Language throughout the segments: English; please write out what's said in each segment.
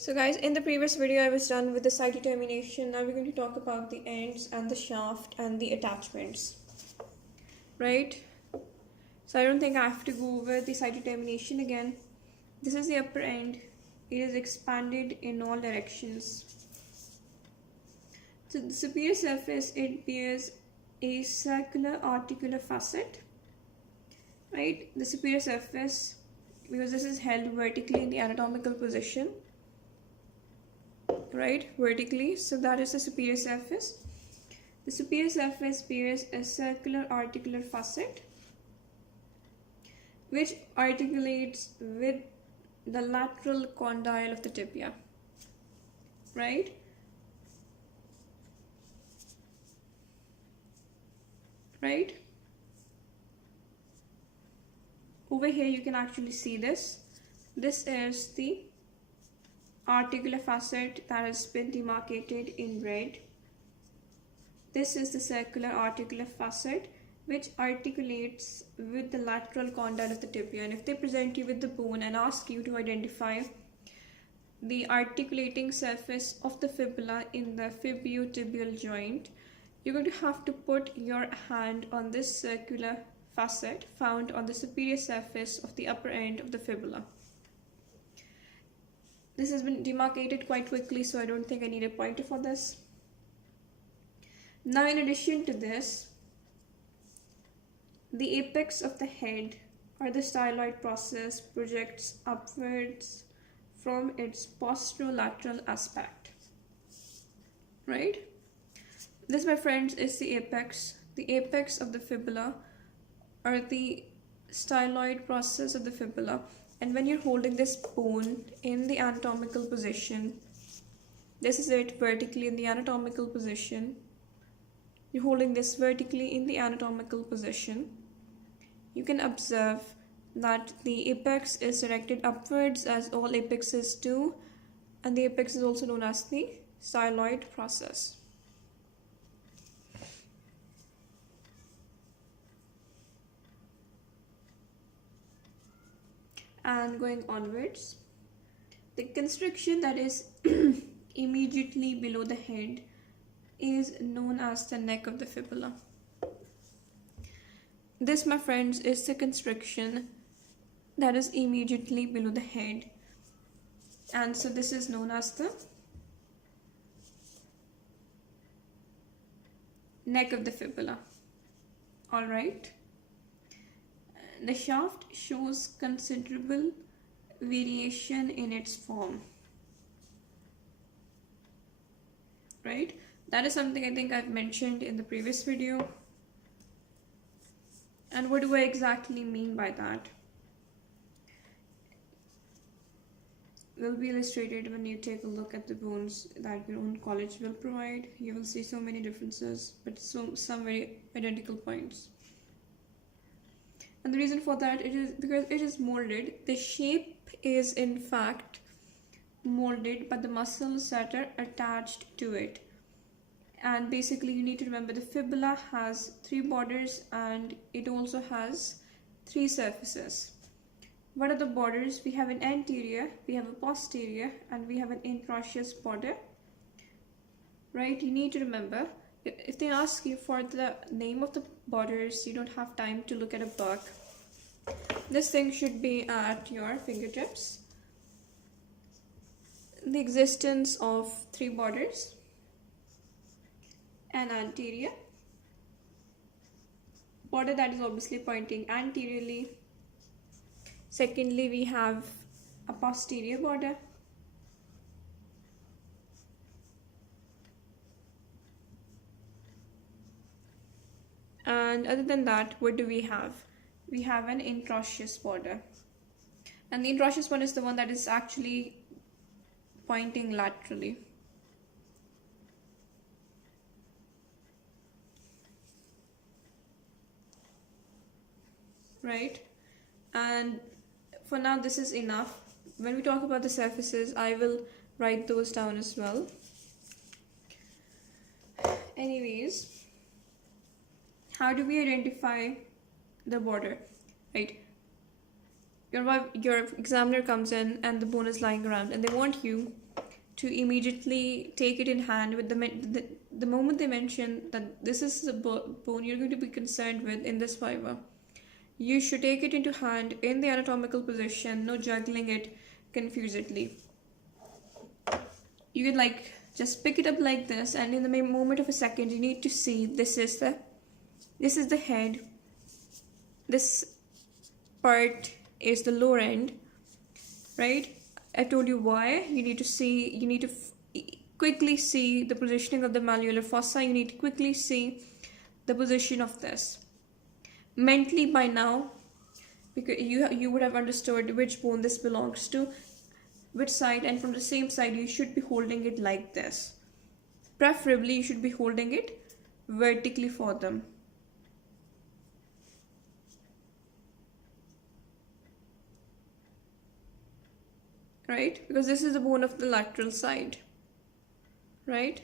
So guys, in the previous video I was done with the side determination. Now we're going to talk about the ends and the shaft and the attachments. Right? So I don't think I have to go over the side determination again. This is the upper end. It is expanded in all directions. So the superior surface, it bears a circular articular facet. Right? The superior surface, because this is held vertically in the anatomical position. Right, vertically, so that is the superior surface. The superior surface bears a circular articular facet which articulates with the lateral condyle of the tibia. Right, over here you can actually see this. This is the articular facet that has been demarcated in red. This is the circular articular facet which articulates with the lateral condyle of the tibia. And if they present you with the bone and ask you to identify the articulating surface of the fibula in the fibiotibial joint, you're going to have to put your hand on this circular facet found on the superior surface of the upper end of the fibula. This has been demarcated quite quickly, so I don't think I need a pointer for this. Now, in addition to this, the apex of the head or the styloid process projects upwards from its posterolateral aspect. Right? This, my friends, is the apex of the fibula or the styloid process of the fibula. And when you're holding this bone in the anatomical position, this is it vertically in the anatomical position. You're holding this vertically in the anatomical position. You can observe that the apex is directed upwards as all apexes do, and the apex is also known as the styloid process. And going onwards, the constriction that is immediately below the head is known as the neck of the fibula. This, my friends, is the constriction that is immediately below the head, and so this is known as the neck of the fibula. Alright. The shaft shows considerable variation in its form. Right? That is something I think I've mentioned in the previous video. And what do I exactly mean by that? Will be illustrated when you take a look at the bones that your own college will provide. You will see so many differences, but some very identical points. And the reason for that is because it is molded. The shape is in fact molded by the muscles that are attached to it. And basically you need to remember the fibula has 3 borders and it also has 3 surfaces. What are the borders? We have an anterior, we have a posterior, and we have an interosseous border. Right? You need to remember. If they ask you for the name of the borders, you don't have time to look at a book. This thing should be at your fingertips. The existence of 3 borders. An anterior border that is obviously pointing anteriorly. Secondly, we have a posterior border. And other than that, what do we have? We have an interosseous border. And the interosseous one is the one that is actually pointing laterally. Right? And for now, this is enough. When we talk about the surfaces, I will write those down as well. Anyways, how do we identify the border? Right? your examiner comes in and the bone is lying around, and they want you to immediately take it in hand with the moment they mention that this is the bone you're going to be concerned with in this fiber. You should take it into hand in the anatomical position, no juggling it confusedly. You can just pick it up like this, and in the moment of a second you need to see this is the head, this part is the lower end, right? I told you why. You need to quickly see the positioning of the malleolar fossa. You need to quickly see the position of this. Mentally by now, because you would have understood which bone this belongs to, which side, and from the same side you should be holding it like this. Preferably you should be holding it vertically for them. Right? Because this is the bone of the lateral side. Right?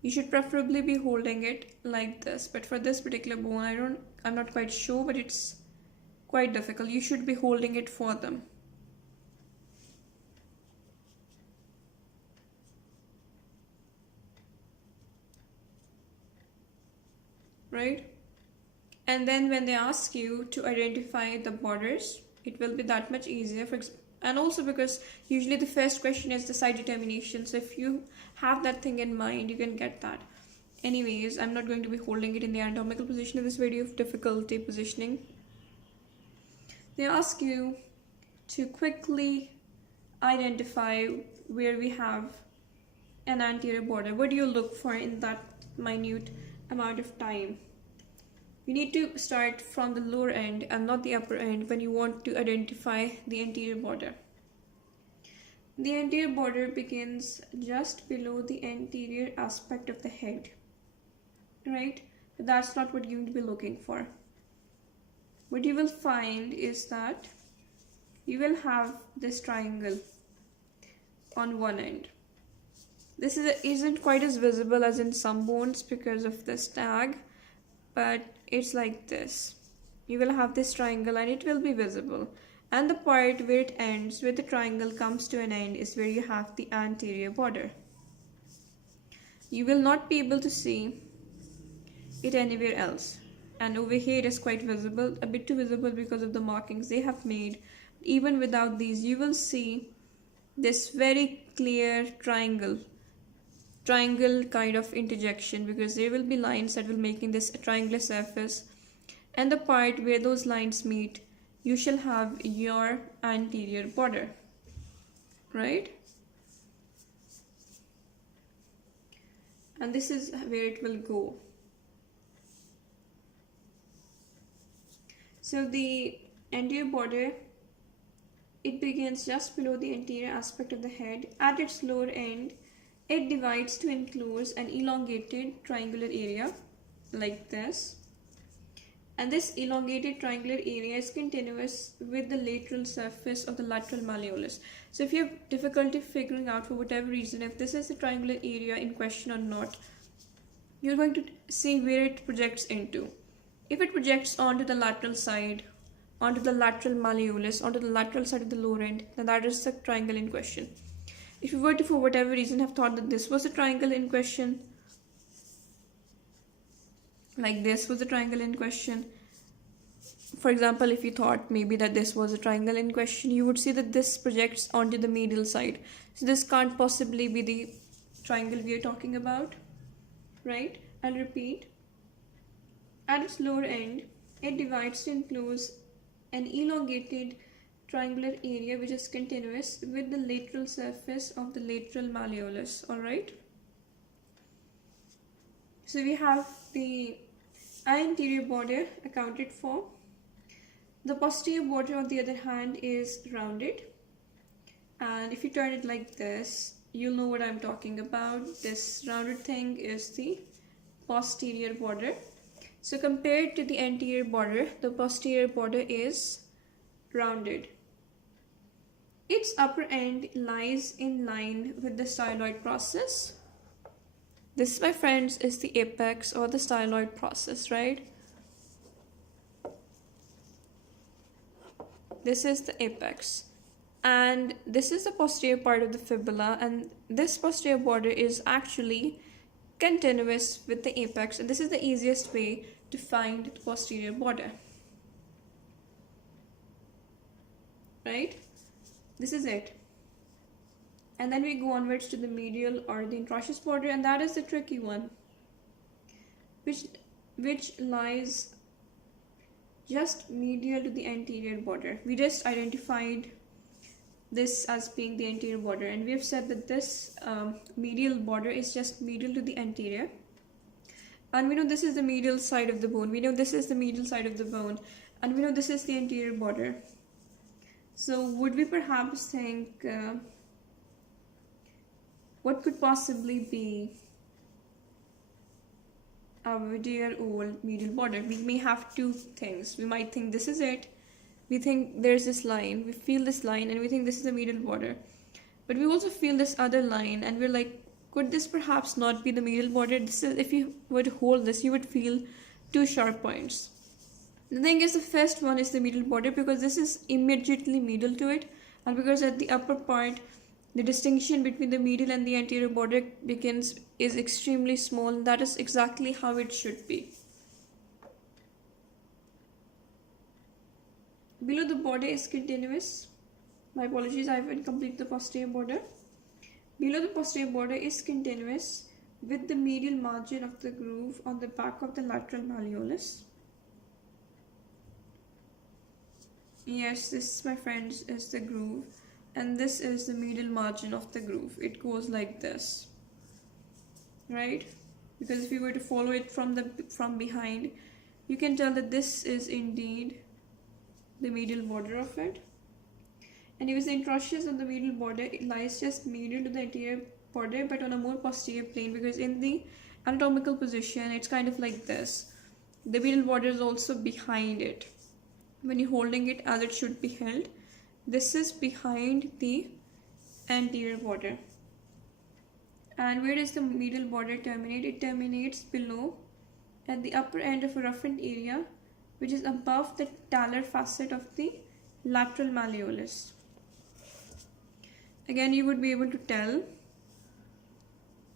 You should preferably be holding it like this. But for this particular bone, I'm not quite sure, but it's quite difficult. You should be holding it for them. Right? And then when they ask you to identify the borders, it will be that much easier. And also because usually the first question is the side determination. So if you have that thing in mind, you can get that. Anyways, I'm not going to be holding it in the anatomical position in this video of difficulty positioning. They ask you to quickly identify where we have an anterior border. What do you look for in that minute amount of time? You need to start from the lower end and not the upper end when you want to identify the anterior border. The anterior border begins just below the anterior aspect of the head, right? But that's not what you're going to be looking for. What you will find is that you will have this triangle on one end. This isn't quite as visible as in some bones because of this tag, but it's like this. You will have this triangle and it will be visible, and the part where it ends, where the triangle comes to an end, is where you have the anterior border. You will not be able to see it anywhere else, and over here it is quite visible, a bit too visible because of the markings they have made. Even without these, you will see this very clear triangle kind of interjection, because there will be lines that will make in this triangular surface, and the part where those lines meet, you shall have your anterior border, right? And this is where it will go. So the anterior border, it begins just below the anterior aspect of the head. At its lower end, it divides to enclose an elongated triangular area like this. And this elongated triangular area is continuous with the lateral surface of the lateral malleolus. So if you have difficulty figuring out for whatever reason if this is the triangular area in question or not, you're going to see where it projects into. If it projects onto the lateral side, onto the lateral malleolus, onto the lateral side of the lower end, then that is the triangle in question. If you were to, for whatever reason, have thought that this was the triangle in question, like this was the triangle in question, for example, if you thought maybe that this was a triangle in question, you would see that this projects onto the medial side. So this can't possibly be the triangle we are talking about, right? I'll repeat. At its lower end, it divides to enclose an elongated triangular area which is continuous with the lateral surface of the lateral malleolus. Alright, so we have the anterior border accounted for. The posterior border, on the other hand, is rounded, and if you turn it like this, you'll know what I'm talking about. This rounded thing is the posterior border. So compared to the anterior border, the posterior border is rounded. Its upper end lies in line with the styloid process. This, my friends, is the apex or the styloid process, right? this is the apex, and this is the posterior part of the fibula, and this posterior border is actually continuous with the apex, and this is the easiest way to find the posterior border, right? This is it. And then we go onwards to the medial or the interosseous border, and that is the tricky one, which lies just medial to the anterior border. We just identified this as being the anterior border, and we have said that this medial border is just medial to the anterior, and we know this is the medial side of the bone, we know this is the medial side of the bone, and we know this is the anterior border. So would we perhaps think what could possibly be our dear old medial border? We may have two things. We might think this is it. We think there's this line. We feel this line and we think this is the medial border. But we also feel this other line and we're like, could this perhaps not be the medial border? This is, if you were to hold this, you would feel two sharp points. The thing is, the first one is the medial border because this is immediately medial to it, and because at the upper part, the distinction between the medial and the anterior border is extremely small, and that is exactly how it should be. Below the border is continuous. My apologies, I have incomplete the posterior border. Below the posterior border is continuous with the medial margin of the groove on the back of the lateral malleolus. Yes, this, my friends, is the groove, and this is the medial margin of the groove. It goes like this, right? Because if you were to follow it from behind, you can tell that this is indeed the medial border of it. And if it's the interosseous on the medial border, it lies just medial to the anterior border, but on a more posterior plane, because in the anatomical position, it's kind of like this. The medial border is also behind it. When you're holding it as it should be held, this is behind the anterior border. And where does the medial border terminate? It terminates below at the upper end of a roughened area, which is above the talar facet of the lateral malleolus. Again, you would be able to tell,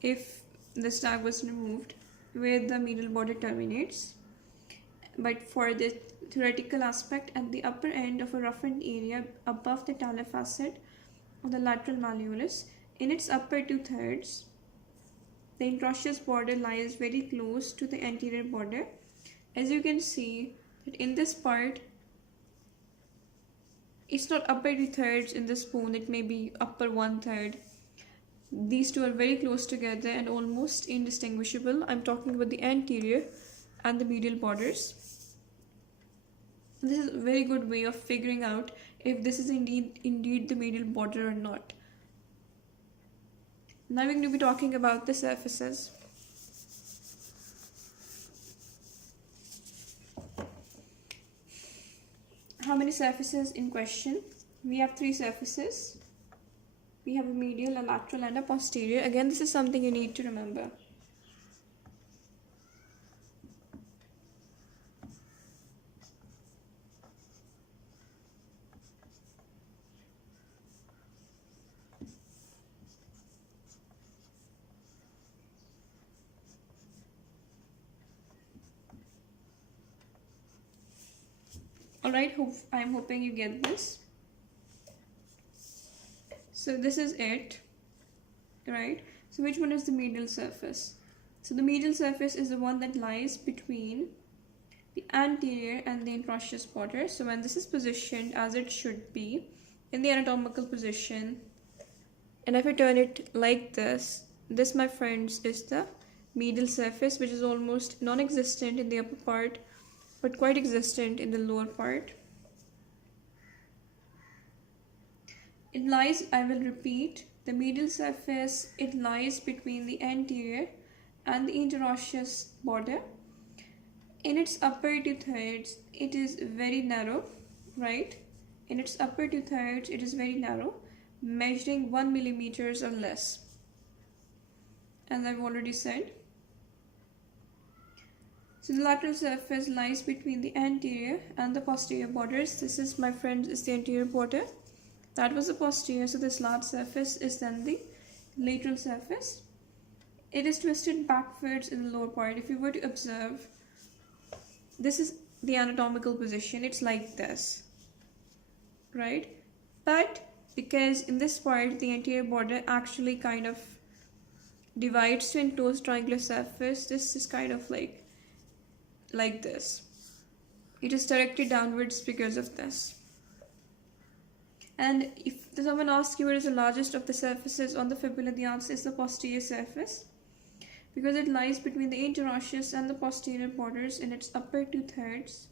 if this tag was removed, where the medial border terminates. But for the theoretical aspect, at the upper end of a roughened area above the talar facet of the lateral malleolus, in its upper 2/3, the interosseous border lies very close to the anterior border. As you can see, that in this part, it's not upper 2/3 in this bone, it may be upper 1/3. These two are very close together and almost indistinguishable. I'm talking about the anterior and the medial borders. This is a very good way of figuring out if this is indeed the medial border or not. Now we're going to be talking about the surfaces. How many surfaces in question? We have 3 surfaces. We have a medial, a lateral, and a posterior. Again, this is something you need to remember. Alright, I'm hoping you get this. So this is it, right? So which one is the medial surface? So the medial surface is the one that lies between the anterior and the interosseous border. So when this is positioned as it should be in the anatomical position, and if I turn it like this, my friends, is the medial surface, which is almost non-existent in the upper part, but quite existent in the lower part. It lies, I will repeat, the medial surface, it lies between the anterior and the interosseous border. In its upper 2/3, it is very narrow, right? In its upper 2/3, it is very narrow, measuring 1 millimeters or less. As I've already said. So the lateral surface lies between the anterior and the posterior borders. This is, my friends, is the anterior border. That was the posterior, so this large surface is then the lateral surface. It is twisted backwards in the lower part. If you were to observe, this is the anatomical position. It's like this, right? But because in this part, the anterior border actually kind of divides to enclosed triangular surface, this is kind of like this. It is directed downwards because of this. And if someone asks you what is the largest of the surfaces on the fibula, the answer is the posterior surface, because it lies between the interosseous and the posterior borders in its upper two-thirds.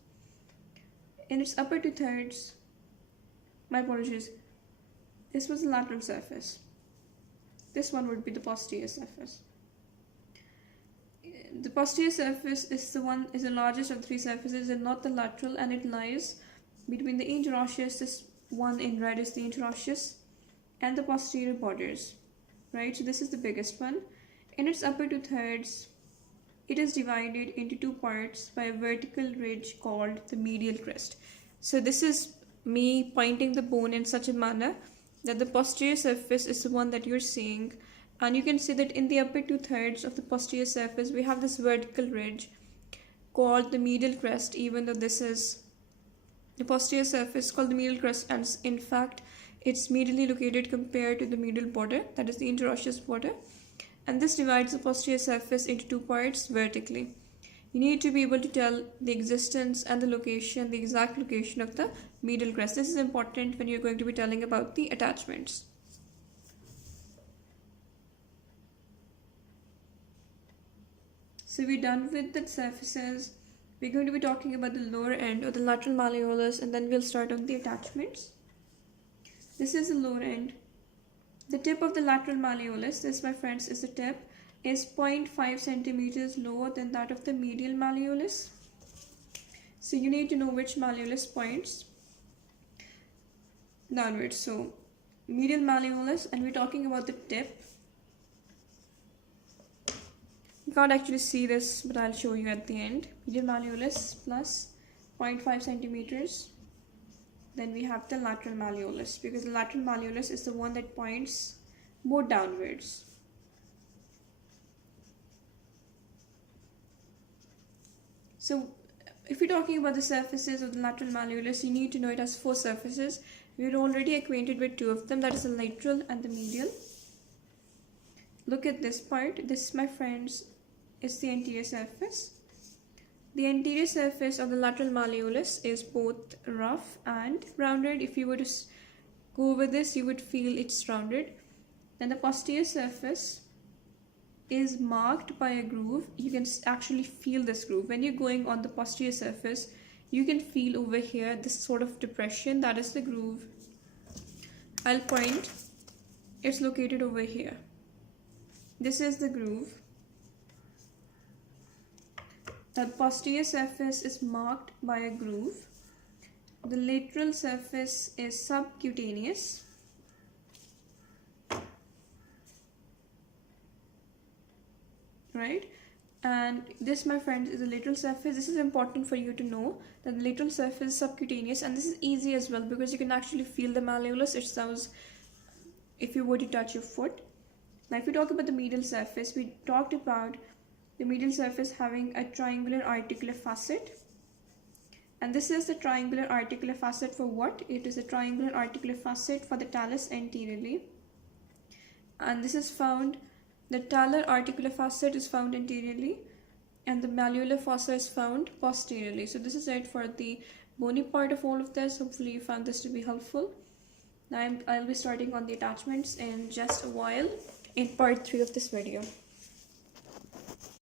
My apologies, this was the lateral surface. This one would be the posterior surface. The posterior surface is the largest of the three surfaces and not the lateral, and it lies between the interosseous, this one in red is the interosseous, and the posterior borders, right? So this is the biggest one. In its upper two-thirds, it is divided into two parts by a vertical ridge called the medial crest. So this is me pointing the bone in such a manner that the posterior surface is the one that you're seeing. And you can see that in the upper two-thirds of the posterior surface, we have this vertical ridge called the medial crest, even though this is the posterior surface called the medial crest, and in fact, it's medially located compared to the medial border, that is the interosseous border. And this divides the posterior surface into two parts vertically. You need to be able to tell the existence and the exact location of the medial crest. This is important when you're going to be telling about the attachments. So we're done with the surfaces. We're going to be talking about the lower end or the lateral malleolus, and then we'll start on the attachments. This is the lower end. The tip of the lateral malleolus, this, my friends, is the tip, is 0.5 centimeters lower than that of the medial malleolus. So you need to know which malleolus points downwards. So medial malleolus, and we're talking about the tip. You can't actually see this, but I'll show you at the end. Medial malleolus plus 0.5 centimeters. Then we have the lateral malleolus, because the lateral malleolus is the one that points more downwards. So if you're talking about the surfaces of the lateral malleolus, you need to know it has four surfaces. We're already acquainted with two of them, that is the lateral and the medial. Look at this part. This, my friends, is the anterior surface. The anterior surface of the lateral malleolus is both rough and rounded. If you were to go over this, you would feel it's rounded. Then the posterior surface is marked by a groove. You can actually feel this groove. When you're going on the posterior surface, you can feel over here this sort of depression. That is the groove. I'll point. It's located over here. This is the groove. The posterior surface is marked by a groove. The lateral surface is subcutaneous. Right? And this, my friends, is the lateral surface. This is important for you to know that the lateral surface is subcutaneous, and this is easy as well because you can actually feel the malleolus. It sounds if you were to touch your foot. Now, if we talk about the medial surface, we talked about the medial surface having a triangular articular facet. And this is the triangular articular facet for what? It is a triangular articular facet for the talus anteriorly. And this is found, the talar articular facet is found anteriorly, and the malleolar fossa is found posteriorly. So this is it for the bony part of all of this. Hopefully you found this to be helpful. Now I'll be starting on the attachments in just a while in part 3 of this video.